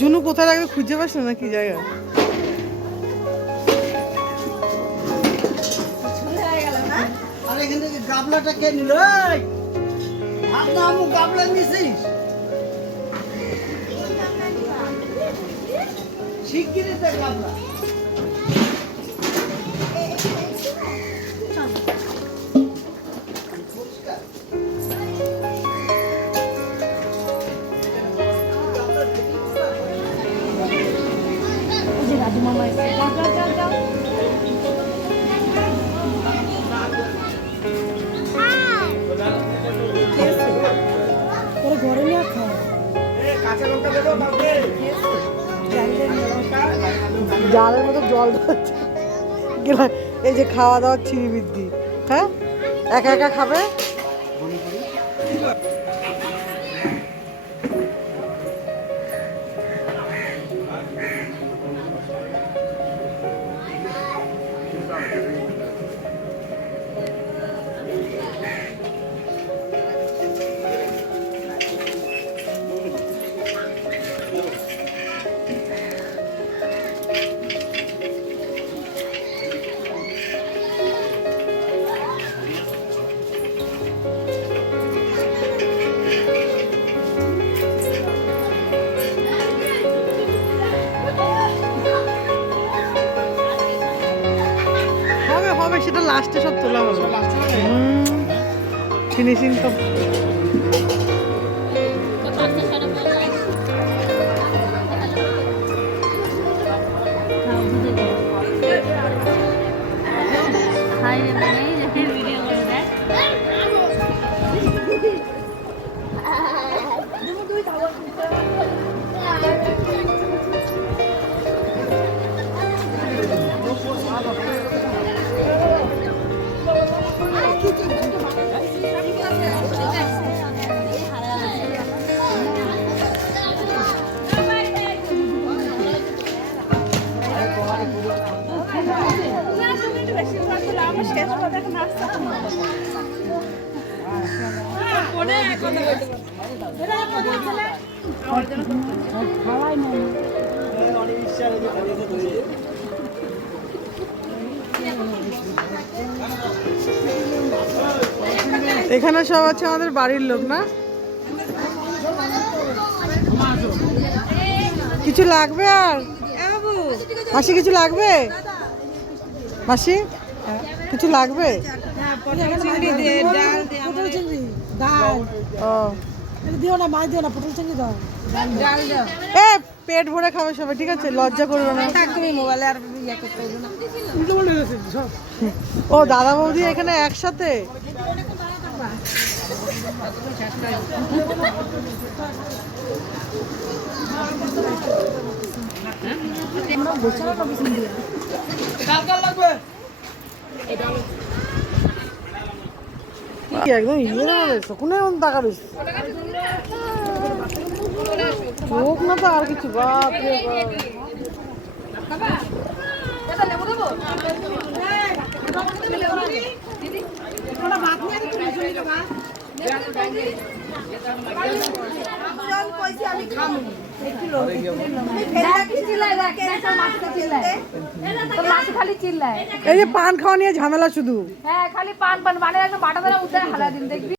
জুনু কোথায় রাখবে খুঁজে পাস না কি জায়গা? আরে এখান থেকে গাবলাটা কে নিল? হাত না আমু গাবলা নিছিস? শিগগিরই দেখ গাবলা। রাজু মামা এসে যাও যাও যাও যাও ওরা ঘরে নিয়ে খাও। জালের মতো জল ঢালছে। এই যে খাওয়া দাওয়ার ছিঁড়ি বৃদ্ধি, হ্যাঁ একা একা খাবে। সেটা লাস্টে সব তোলা হবে, ফিনিশিং তো। এখানে সব আছে আমাদের বাড়ির লোক না। কিছু লাগবে আর মাসি? কিছু লাগবে মাসি? কিছু লাগবে? পেট ভরে খাবে সবাই, ঠিক আছে? লজ্জা করবে না। ও দাদা বৌদি এখানে একসাথে। একদম টাকা রয়েছে চোখ না তো আর কিছু। বাপ রে এই যে পান খাওয়া নিয়ে ঝামেলা শুধু। হ্যাঁ খালি পান পান মানে একদম বাটা ধরে উঠে হালা দিন দেখবি।